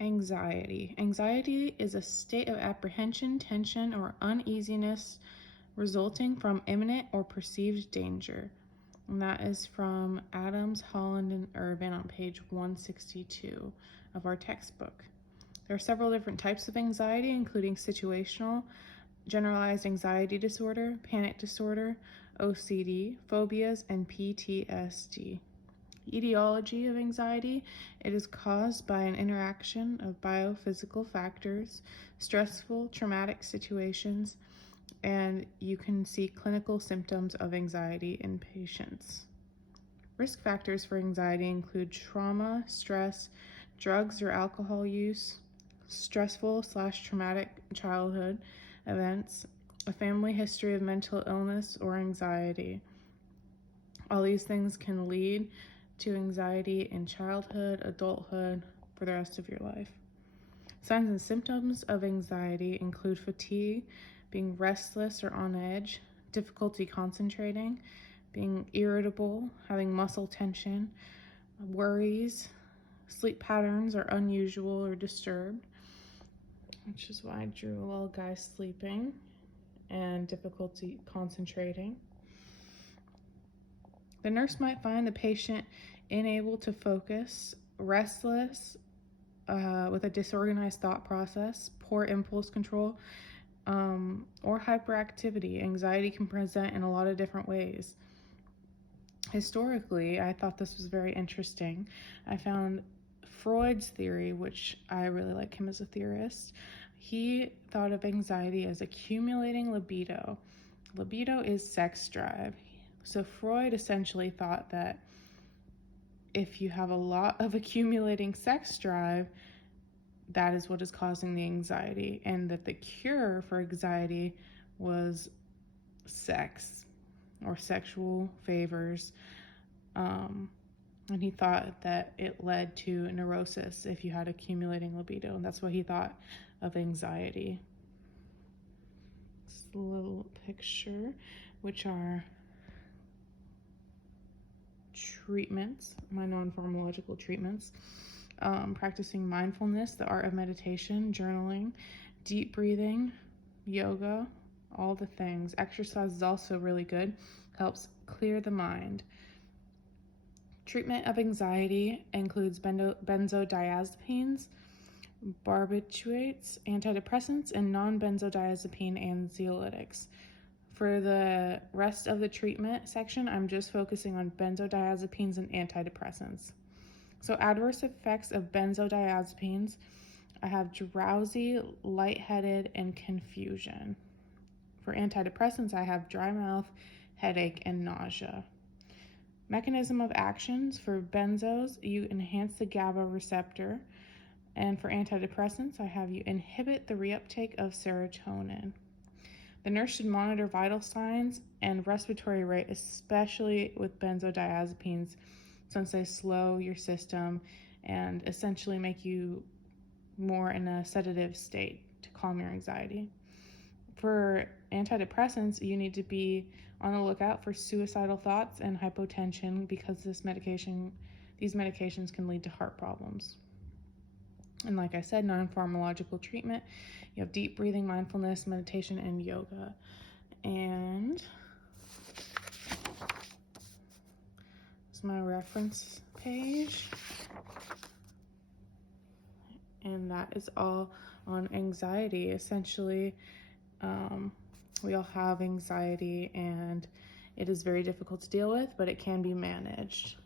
Anxiety. Anxiety is a state of apprehension, tension, or uneasiness resulting from imminent or perceived danger. And that is from Adams, Holland, and Irvin on page 162 of our textbook. There are several different types of anxiety, including situational, generalized anxiety disorder, panic disorder, OCD, phobias, and PTSD. Etiology of anxiety: it is caused by an interaction of biophysical factors, stressful, traumatic situations, and you can see clinical symptoms of anxiety in patients. Risk factors for anxiety include trauma, stress, drugs or alcohol use, stressful/traumatic childhood events, a family history of mental illness or anxiety. All these things can lead to anxiety in childhood, adulthood, for the rest of your life. Signs and symptoms of anxiety include fatigue, being restless or on edge, difficulty concentrating, being irritable, having muscle tension, worries, sleep patterns are unusual or disturbed, which is why I drew a little guy sleeping, and difficulty concentrating. The nurse might find the patient unable to focus, restless, with a disorganized thought process, poor impulse control, or hyperactivity. Anxiety can present in a lot of different ways. Historically, I thought this was very interesting. I found Freud's theory, which I really like him as a theorist. He thought of anxiety as accumulating libido. Libido is sex drive. So Freud essentially thought that if you have a lot of accumulating sex drive, that is what is causing the anxiety, and that the cure for anxiety was sex or sexual favors. And he thought that it led to neurosis if you had accumulating libido, and that's what he thought of anxiety. This little picture, which are treatments, my non-pharmacological treatments. Practicing mindfulness, the art of meditation, journaling, deep breathing, yoga, all the things. Exercise is also really good, helps clear the mind. Treatment of anxiety includes benzodiazepines, barbiturates, antidepressants, and non-benzodiazepine anxiolytics. For the rest of the treatment section, I'm just focusing on benzodiazepines and antidepressants. So adverse effects of benzodiazepines, I have drowsy, lightheaded, and confusion. For antidepressants, I have dry mouth, headache, and nausea. Mechanism of actions: for benzos, you enhance the GABA receptor, and for antidepressants, I have you inhibit the reuptake of serotonin. The nurse should monitor vital signs and respiratory rate, especially with benzodiazepines, since they slow your system and essentially make you more in a sedative state to calm your anxiety. For antidepressants, you need to be on the lookout for suicidal thoughts and hypotension, because these medications can lead to heart problems. And like I said, non-pharmacological treatment, you have deep breathing, mindfulness, meditation, and yoga. And it's my reference page. And that is all on anxiety. Essentially, we all have anxiety, and it is very difficult to deal with, but it can be managed.